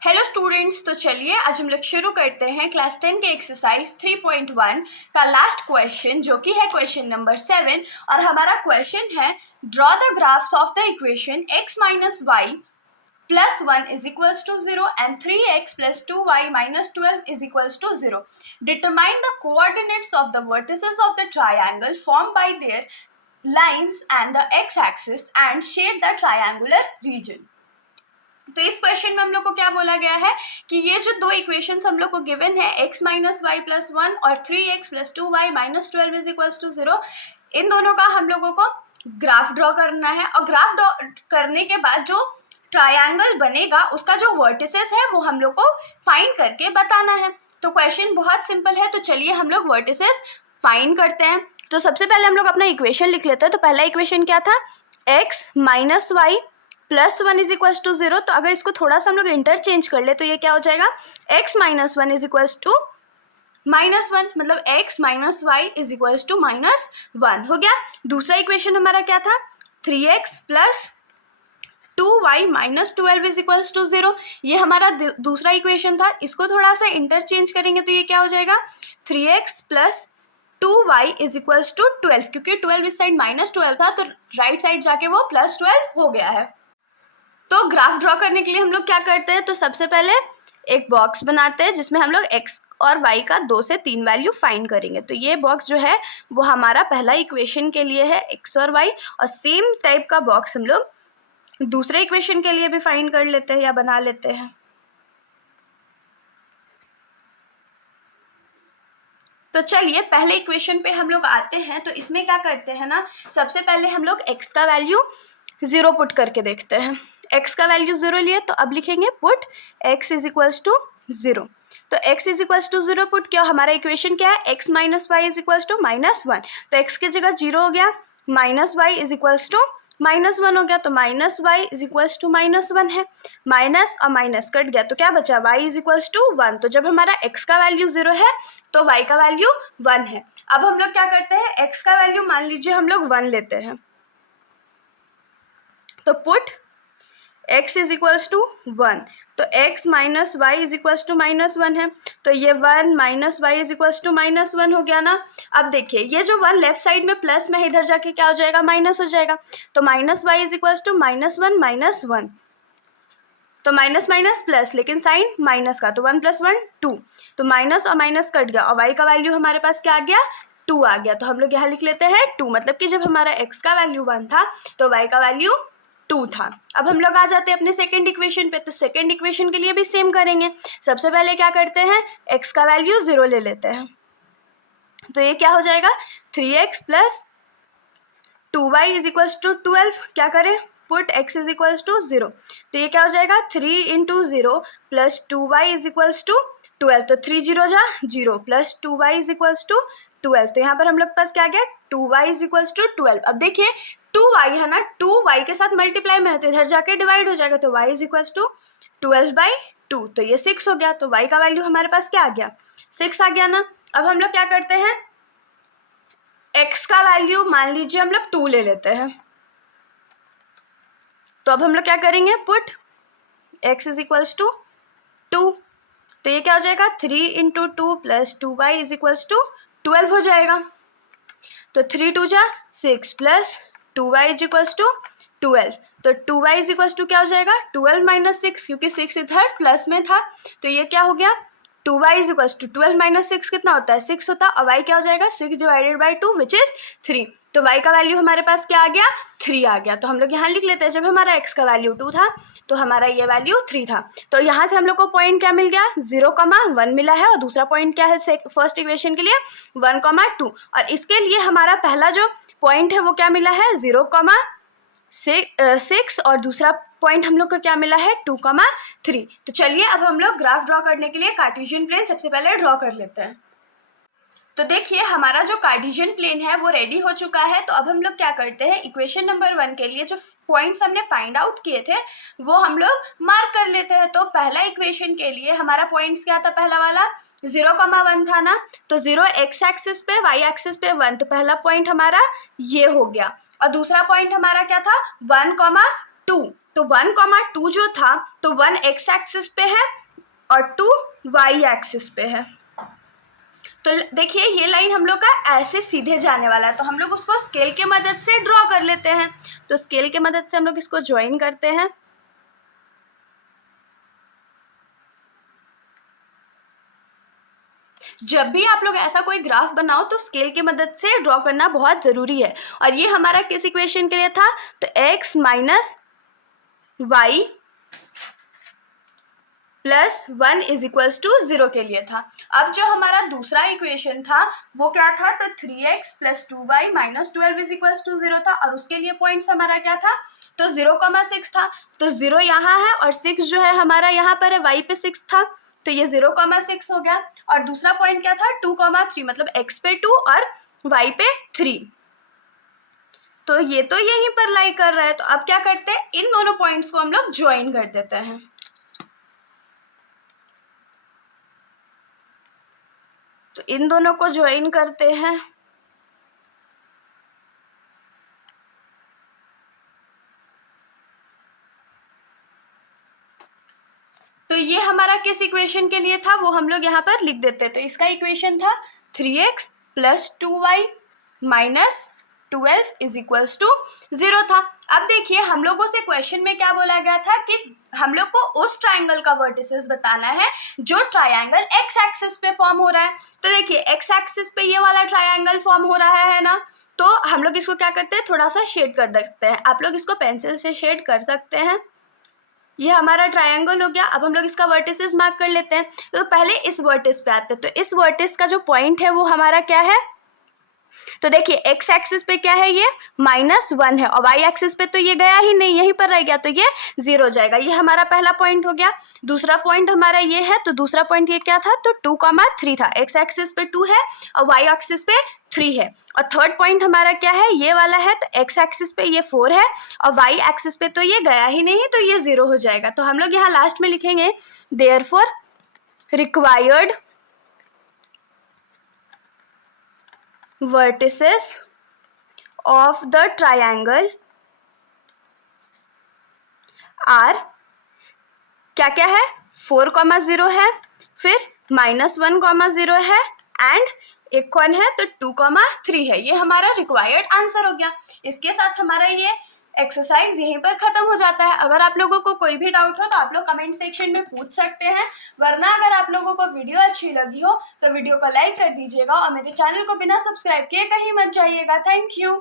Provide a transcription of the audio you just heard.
Hello students, तो चलिए आज हम लोग शुरू करते हैं क्लास 10 के एक्सरसाइज 3.1 का लास्ट क्वेश्चन, जो कि है क्वेश्चन नंबर 7। और हमारा क्वेश्चन है draw the graphs of the equation x minus y plus 1 is equals to 0 and 3x plus 2y minus 12 is equals to 0. Determine the coordinates of the vertices of the triangle form by their lines and the x axis and shade the triangular region. तो इस question में हम लोग को क्या बोला गया है कि ये जो दो इक्वेशंस हम लोग को गिवन है x माइनस वाई प्लस 1 और 3x plus 2y minus 12 is equals to 0, इन दोनों का हम लोगों को ग्राफ ड्रॉ करना है. और ग्राफ ड्रॉ करने के बाद जो ट्रायंगल बनेगा उसका जो वर्टिसेस है वो हम लोग को फाइंड करके बताना है. तो क्वेश्चन बहुत सिंपल है. तो चलिए हम लोग वर्टिसेस फाइंड करते हैं. तो सबसे पहले हम लोग अपना इक्वेशन लिख लेते हैं. तो पहला इक्वेशन क्या था, x minus y plus 1 is equals to 0. तो अगर इसको थोड़ा सा हम लोग इंटरचेंज कर ले तो ये क्या हो जाएगा, x minus 1 is equals to minus 1, मतलब x minus y is equals to minus 1 हो गया. दूसरा इक्वेशन हमारा क्या था, 3x plus 2y minus 12 is equals to 0. ये हमारा दूसरा इक्वेशन था. इसको थोड़ा सा इंटरचेंज करेंगे तो ये क्या हो जाएगा, 3x plus 2y is equals to 12. क्योंकि 12 इस साइड माइनस 12 था तो राइट साइड जाके वो प्लस 12 हो गया है. तो ग्राफ ड्रॉ करने के लिए हम लोग क्या करते हैं, तो सबसे पहले एक बॉक्स बनाते हैं जिसमें हम लोग x और y का 2 से 3 वैल्यू फाइंड करेंगे. तो ये बॉक्स जो है वो हमारा पहला इक्वेशन के लिए है x और y, और सेम टाइप का बॉक्स हम लोग दूसरे इक्वेशन के लिए भी फाइंड कर लेते हैं या बना लेते हैं. तो चलिए पहले इक्वेशन पे हम लोग आते हैं. तो इसमें क्या करते हैं ना, सबसे पहले हम लोग x का वैल्यू 0 पुट करके देखते हैं. x का वैल्यू 0 लिए तो अब लिखेंगे put x is equals to 0. तो x is equals to 0 put किया. हमारा इक्वेशन क्या है, x minus y is equals to minus 1. तो x की जगह 0 हो गया, minus y is equals to minus 1 हो गया. तो minus y is equals to minus 1 है. माइनस और माइनस कट गया तो क्या बचा, y इज इक्वल्स टू 1. तो जब हमारा x का वैल्यू 0 है तो y का वैल्यू 1 है. अब हम लोग क्या करते हैं, x का वैल्यू मान लीजिए हम लोग 1 लेते हैं. तो put x is equals to 1. तो x minus y is equals to minus 1 है. तो ये 1 minus y is equals to minus 1 हो गया ना. अब देखिए ये जो 1 लेफ्ट साइड में प्लस में, इधर जाके क्या हो जाएगा, माइनस हो जाएगा. तो minus y is equals to minus 1 minus 1. तो माइनस माइनस प्लस, लेकिन साइन माइनस का, तो 1 प्लस 1 2. तो माइनस और माइनस कट गया और y का वैल्यू हमारे पास क्या आ गया, 2 आ गया. तो हम लोग यहाँ लिख लेते हैं 2. मतलब कि जब हमारा x का वैल्यू 1 था तो y का वैल्यू 2 था. अब हम लोग आ जाते हैं अपने सेकंड इक्वेशन पे. तो सेकंड इक्वेशन के लिए भी सेम करेंगे. सबसे पहले क्या करते हैं, x का वैल्यू 0 ले लेते हैं. तो ये क्या हो जाएगा, 3x plus 2y is equals to 12. क्या करें, put x is equals to 0. तो ये क्या हो जाएगा, 3 into 0 plus 2y is equals to 12. तो 3 0 जा 0 plus 2y is equals to 12. तो यहाँ पर हम लोग के पास क्या आ गया, 2y इज इक्वल्स टू 12. अब देखिए 2y है ना, 2y के साथ मल्टीप्लाई में है तो इधर जाके डिवाइड हो जाएगा. तो y इज इक्वल्स टू 12/2. तो ये 6 हो गया. तो y का वैल्यू हमारे पास क्या आ गया, 6 आ गया ना. अब हम लोग क्या करते हैं, x का वैल्यू मान लीजिए हम लोग 2 ले लेते हैं. तो अब हम लोग क्या करेंगे, put x is equals to 2. तो ये क्या हो जाएगा, 3 into 2 plus 2y is equals to 12 हो जाएगा. तो 3 2 जा 6 plus 2y is equals to 12. तो 2y इज इक्वल्स टू क्या हो जाएगा, 12 माइनस 6, क्योंकि 6 इधर प्लस में था. तो ये क्या हो गया, 2y is equals to 12 minus 6 कितना होता है, 6 होता है. और y क्या हो जाएगा, 6 डिवाइडेड बाई 2 विच इज 3. तो y का वैल्यू हमारे पास क्या आ गया, 3 आ गया. तो हम लोग यहाँ लिख लेते हैं, जब हमारा x का वैल्यू 2 था तो हमारा ये वैल्यू 3 था. तो यहाँ से हम लोग को पॉइंट क्या मिल गया, 0,1 मिला है. और दूसरा पॉइंट क्या है फर्स्ट इक्वेशन के लिए, 1,2. और इसके लिए हमारा पहला जो पॉइंट है वो क्या मिला है, 0,6. और दूसरा पॉइंट हम लोग को क्या मिला है, 2,3. तो चलिए अब हम लोग ग्राफ ड्रॉ करने के लिए कार्टेशियन प्लेन सबसे पहले ड्रॉ कर लेते हैं. तो देखिए हमारा जो कार्टेशियन प्लेन है वो रेडी हो चुका है. तो अब हम लोग क्या करते हैं, इक्वेशन नंबर 1 के लिए जो पॉइंट्स हमने फाइंड आउट किए थे वो हम लोग मार्क कर लेते हैं. तो पहला इक्वेशन के लिए हमारा पॉइंट्स क्या था, पहला वाला 0,1 था ना. तो 0 x एक्सिस पे, y एक्सिस पे 1. तो पहला पॉइंट हमारा ये हो गया. और दूसरा पॉइंट हमारा क्या था, 1,2. तो 1,2 जो था तो 1 एक्स एक्सिस पे है और 2 वाई एक्सिस पे है। तो देखिए ये लाइन हम लोग का ऐसे सीधे जाने वाला है, तो हम लोग उसको स्केल की मदद से ड्रॉ कर लेते हैं। तो स्केल की मदद से हम लोग इसको ज्वाइन करते हैं। जब भी आप लोग ऐसा कोई ग्राफ बनाओ तो स्केल की मदद से ड्रॉ करना बहुत ज़रूरी है। और ये हमारा किस इक्वेशन के लिए था, तो x minus y plus 1 is equals to 0 के लिए था। अब जो हमारा दूसरा इक्वेशन था वो क्या था, तो 3x plus 2y minus 12 is equals to 0 था, और उसके लिए पॉइंट्स हमारा क्या था, तो 0,6 था। तो 0 यहाँ है और 6 जो है हमारा यहाँ पर है, y पे 6 था, तो ये 0,6 हो गया। और दूसरा पॉइंट क्या था, 2,3, मतलब x पे 2 और y पे 3। तो ये तो यहीं पर लाई कर रहा है। तो अब क्या करते हैं, इन दोनों पॉइंट्स को हम लोग ज्वाइन कर देते हैं। तो इन दोनों को ज्वाइन करते हैं। तो ये हमारा किस इक्वेशन के लिए था वो हम लोग यहाँ पर लिख देते हैं। तो इसका इक्वेशन था 3x plus 2y minus 12 is equals to 0 था। अब देखिए हम लोगों से क्वेश्चन में क्या बोला गया था कि हम लोग को उस ट्राइंगल का वर्टिसेस बताना है जो ट्राइंगल एक्स एक्सिस पे फॉर्म हो रहा है। तो देखिए एक्स एक्सिस पे ये वाला ट्राइंगल फॉर्म हो रहा है ना, तो हम लोग इसको क्या करते हैं, थोड़ा सा शेड कर देते हैं। आप लोग इसको पेंसिल से शेड कर सकते हैं। ये हमारा ट्रायंगल हो गया। अब हम लोग इसका वर्टिसेस मार्क कर लेते हैं। तो पहले इस वर्टिस पे आते हैं। तो इस वर्टिस का जो पॉइंट है वो हमारा क्या है, तो देखिए एक्स एक्सिस पे क्या है, ये -1 है, और वाई एक्सिस पे तो ये गया ही नहीं, यहीं पर रह गया, तो ये 0 हो जाएगा। ये हमारा पहला पॉइंट हो गया। दूसरा पॉइंट हमारा ये है, तो दूसरा पॉइंट ये क्या था, तो 2,3 था। एक्स एक्सिस पे 2 है और वाई एक्सिस पे 3 है। और थर्ड पॉइंट हमारा क्या है, ये वाला है, तो एक्स एक्सिस पे ये 4 है और वाई एक्सिस पे तो ये गया ही नहीं, तो ये 0 हो जाएगा। तो हम लोग यहाँ लास्ट में लिखेंगे therefore required vertices of the triangle are क्या क्या है, 4,0 है, फिर -1,0 है, एंड एक कौन है, तो 2,3 है। ये हमारा रिक्वायर्ड आंसर हो गया। इसके साथ हमारा ये एक्सरसाइज यहीं पर खत्म हो जाता है। अगर आप लोगों को कोई भी डाउट हो तो आप लोग कमेंट सेक्शन में पूछ सकते हैं, वरना अगर आप लोगों को वीडियो अच्छी लगी हो तो वीडियो को लाइक कर दीजिएगा और मेरे चैनल को बिना सब्सक्राइब किए कहीं मत जाइएगा। Thank you.